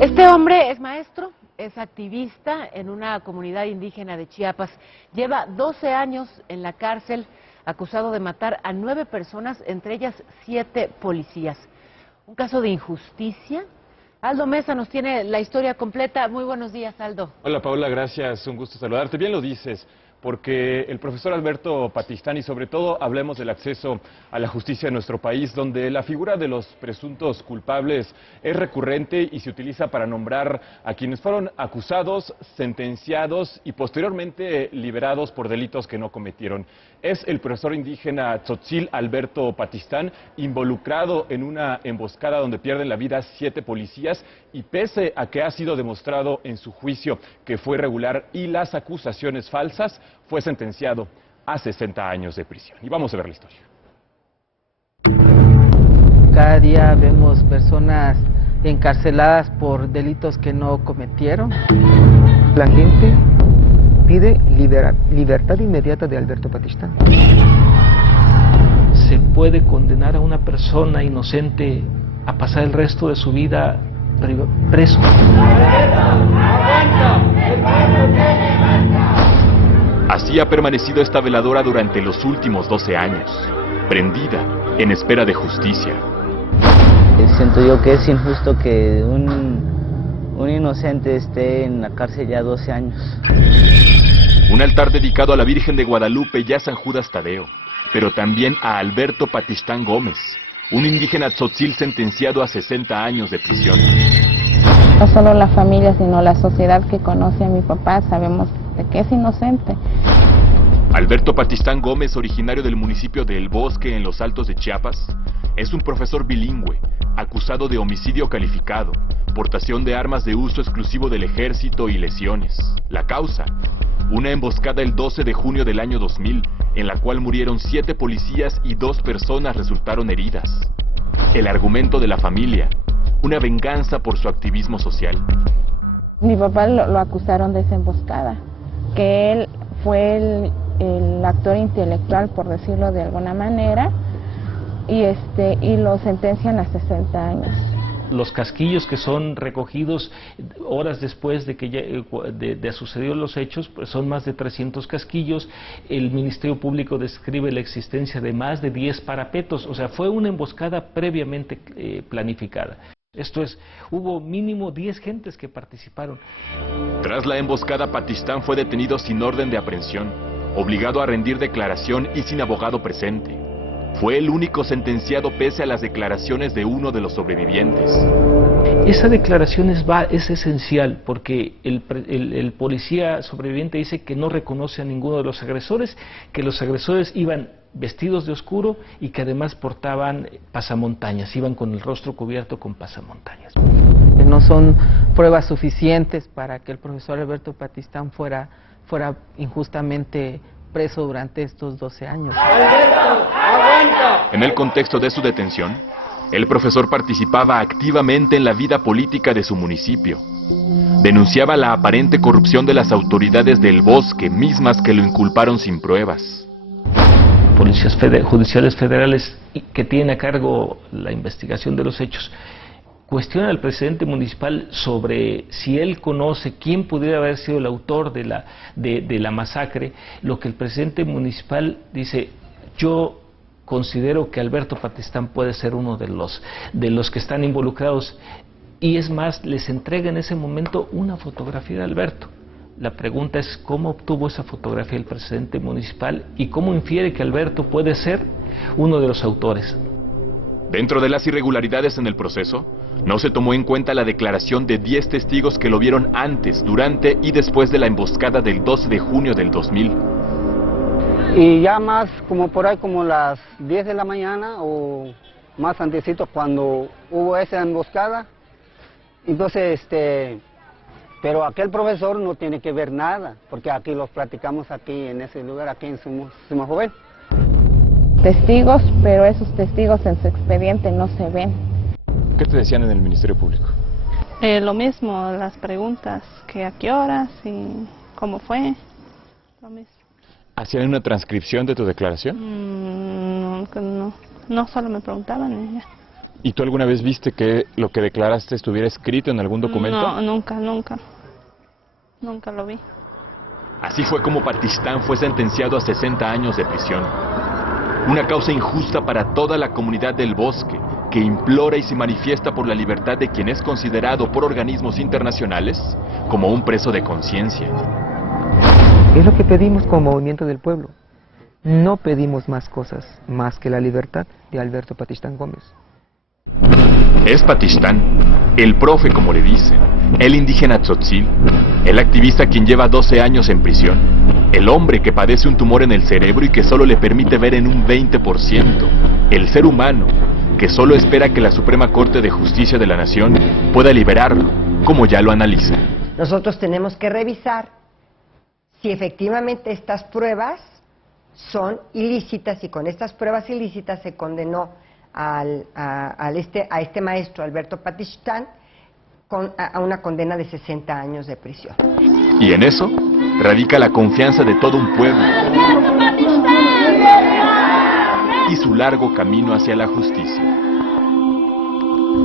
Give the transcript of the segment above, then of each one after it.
Este hombre es maestro, es activista en una comunidad indígena de Chiapas. Lleva 12 años en la cárcel, acusado de matar a 9 personas, entre ellas 7 policías. ¿Un caso de injusticia? Aldo Mesa nos tiene la historia completa. Muy buenos días, Aldo. Hola, Paola, gracias. Un gusto saludarte. Bien lo dices, porque el profesor Alberto Patistán, y sobre todo hablemos del acceso a la justicia en nuestro país, donde la figura de los presuntos culpables es recurrente y se utiliza para nombrar a quienes fueron acusados, sentenciados y posteriormente liberados por delitos que no cometieron. Es el profesor indígena Tzotzil Alberto Patistán, involucrado en una emboscada donde pierden la vida 7 policías, y pese a que ha sido demostrado en su juicio que fue irregular y las acusaciones falsas, fue sentenciado a 60 años de prisión. Y vamos a ver la historia. Cada día vemos personas encarceladas por delitos que no cometieron. La gente pide libertad inmediata de Alberto Patistán. Se puede condenar a una persona inocente a pasar el resto de su vida preso. Así ha permanecido esta veladora durante los últimos 12 años, prendida en espera de justicia. Siento yo que es injusto que un inocente esté en la cárcel ya 12 años. Un altar dedicado a la Virgen de Guadalupe y a San Judas Tadeo, pero también a Alberto Patistán Gómez, un indígena tzotzil sentenciado a 60 años de prisión. No solo la familia, sino la sociedad que conoce a mi papá, sabemos de que es inocente. Alberto Patistán Gómez, originario del municipio de El Bosque, en los Altos de Chiapas, es un profesor bilingüe, acusado de homicidio calificado, portación de armas de uso exclusivo del ejército y lesiones. La causa: una emboscada el 12 de junio del año 2000, en la cual murieron 7 policías y 2 personas resultaron heridas. El argumento de la familia: una venganza por su activismo social. Mi papá lo acusaron de esa emboscada, que él fue el actor intelectual, por decirlo de alguna manera, y lo sentencian a 60 años. Los casquillos que son recogidos horas después de que ya sucedido los hechos, pues son más de 300 casquillos. El Ministerio Público describe la existencia de más de 10 parapetos, o sea, fue una emboscada previamente planificada. Esto es, hubo mínimo 10 gentes que participaron. Tras la emboscada, Patistán fue detenido sin orden de aprehensión, obligado a rendir declaración y sin abogado presente. Fue el único sentenciado pese a las declaraciones de uno de los sobrevivientes. Esa declaración es esencial porque el policía sobreviviente dice que no reconoce a ninguno de los agresores, que los agresores iban vestidos de oscuro y que además portaban pasamontañas, iban con el rostro cubierto con pasamontañas. No son pruebas suficientes para que el profesor Alberto Patistán fuera injustamente preso durante estos 12 años. ¡Alberto, aguanta! En el contexto de su detención, el profesor participaba activamente en la vida política de su municipio. Denunciaba la aparente corrupción de las autoridades del Bosque, mismas que lo inculparon sin pruebas. Policías judiciales federales que tienen a cargo la investigación de los hechos cuestionan al presidente municipal sobre si él conoce quién pudiera haber sido el autor de la masacre. Lo que el presidente municipal dice: yo considero que Alberto Patistán puede ser uno de los que están involucrados, y es más, les entrega en ese momento una fotografía de Alberto. La pregunta es cómo obtuvo esa fotografía el presidente municipal y cómo infiere que Alberto puede ser uno de los autores. Dentro de las irregularidades en el proceso, no se tomó en cuenta la declaración de 10 testigos que lo vieron antes, durante y después de la emboscada del 12 de junio del 2000. Y ya más como por ahí como las 10 de la mañana o más antesito, cuando hubo esa emboscada, entonces pero aquel profesor no tiene que ver nada, porque aquí los platicamos aquí en ese lugar, aquí en Suma Joven. Testigos, pero esos testigos en su expediente no se ven. ¿Qué te decían en el Ministerio Público? Lo mismo, las preguntas, que a qué horas y cómo fue, lo mismo. ¿Hacían una transcripción de tu declaración? No, solo me preguntaban y ya. ¿Y tú alguna vez viste que lo que declaraste estuviera escrito en algún documento? No, nunca lo vi. Así fue como Patistán fue sentenciado a 60 años de prisión. Una causa injusta para toda la comunidad del Bosque, que implora y se manifiesta por la libertad de quien es considerado por organismos internacionales como un preso de conciencia. Es lo que pedimos como movimiento del pueblo. No pedimos más cosas, más que la libertad de Alberto Patistán Gómez. Es Patistán, el profe como le dicen, el indígena tzotzil, el activista quien lleva 12 años en prisión, el hombre que padece un tumor en el cerebro y que solo le permite ver en un 20%, el ser humano que solo espera que la Suprema Corte de Justicia de la Nación pueda liberarlo, como ya lo analiza. Nosotros tenemos que revisar si efectivamente estas pruebas son ilícitas y con estas pruebas ilícitas se condenó a este maestro Alberto Patistán a una condena de 60 años de prisión. Y en eso radica la confianza de todo un pueblo y su largo camino hacia la justicia.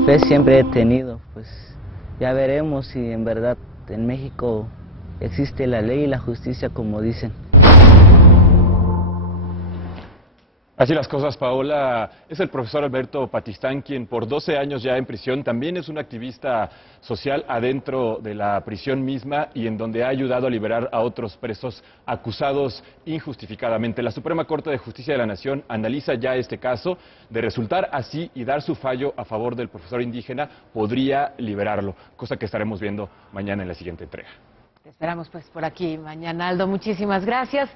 Fe siempre he tenido, pues ya veremos si en verdad en México existe la ley y la justicia como dicen. Así las cosas, Paola. Es el profesor Alberto Patistán quien por 12 años ya en prisión también es un activista social adentro de la prisión misma y en donde ha ayudado a liberar a otros presos acusados injustificadamente. La Suprema Corte de Justicia de la Nación analiza ya este caso. De resultar así y dar su fallo a favor del profesor indígena, podría liberarlo, cosa que estaremos viendo mañana en la siguiente entrega. Te esperamos pues por aquí mañana, Aldo. Muchísimas gracias.